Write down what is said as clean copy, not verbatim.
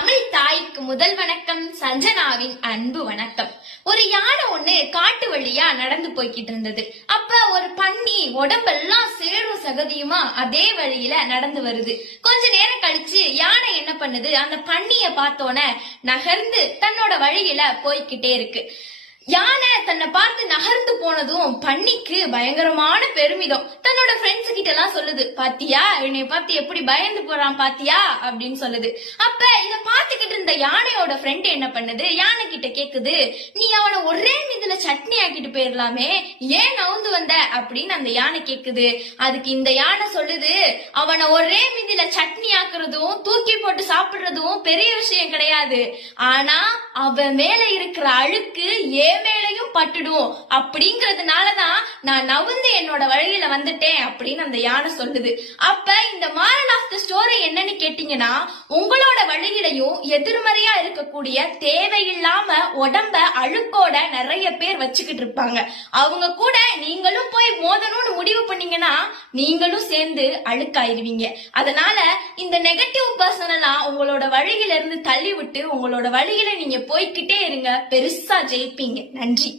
தமிழ் தாய்க்கு முதல் வணக்கம். சஞ்சனாவின் அன்பு வணக்கம். ஒரு யானை ஒண்ணு காட்டு வழியா நடந்து போய்கிட்டு இருந்தது. அப்ப ஒரு பன்னி உடம்பெல்லாம் சேரும் சகதியுமா அதே வழியில நடந்து வருது. கொஞ்ச நேரம் கழிச்சு யானை என்ன பண்ணுது, அந்த பன்னிய பார்த்தோன்னே நகர்ந்து தன்னோட வழியில போய்கிட்டே இருக்கு. யானை தன்னை பார்த்து நகர்ந்து போனதும் பன்னிக்கு பயங்கரமான பெருமிதம். தன்னோட ஃப்ரெண்ட்ஸ் கிட்ட எல்லாம் சொல்லுது, பாத்தியா என்னை பார்த்து எப்படி பயந்து போறான் பாத்தியா அப்படின்னு சொல்லுது. அப்ப இத பாத்துக்கிட்டு இருந்த யானையோட ஃப்ரெண்ட் என்ன பண்ணுது, யானை கிட்ட கேக்குது, நீ அவனை ஒரே மீதுல சட்னி ஆக்கிட்டு போயிடலாமே, ஏன் நவுந்து வந்த அப்படின்னு அந்த யானை கேக்குது. அதுக்கு இந்த யானை சொல்லுது, அவனை ஒரே மீதுல சட்னி ஆக்குறதும் தூக்கி போட்டு சாப்பிடுறதும் பெரிய விஷயம் கிடையாது, ஆனா அவன் மேல இருக்கிற அழுக்கு மேலையும் பட்டுடும், அப்படிங்கறதுனாலதான் நான் நவுந்து என்னோட வழியில வந்துட்டேன் அப்படின்னு அந்த யானை சொல்லுது. அப்ப இந்த மாரல் ஆஃப் தி ஸ்டோரி என்னன்னு கேட்டீங்கன்னா, உங்களோட வழியிலையும் எதிர்மறையா இருக்கக்கூடிய தேவையில்லாம உடம்ப அழுக்கோட நிறைய பேர் வச்சுக்கிட்டு இருப்பாங்க. அவங்க கூட நீங்களும் போய் மோதணும்னு முடிவு பண்ணீங்கன்னா நீங்களும் சேர்ந்து அழுக்காயிருவீங்க. அதனால இந்த நெகட்டிவ் பர்சனெல்லாம் உங்களோட வழியில இருந்து தள்ளி விட்டு உங்களோட வழியில நீங்க போய்கிட்டே இருங்க, பெருசா ஜெயிப்பீங்க. நன்றி.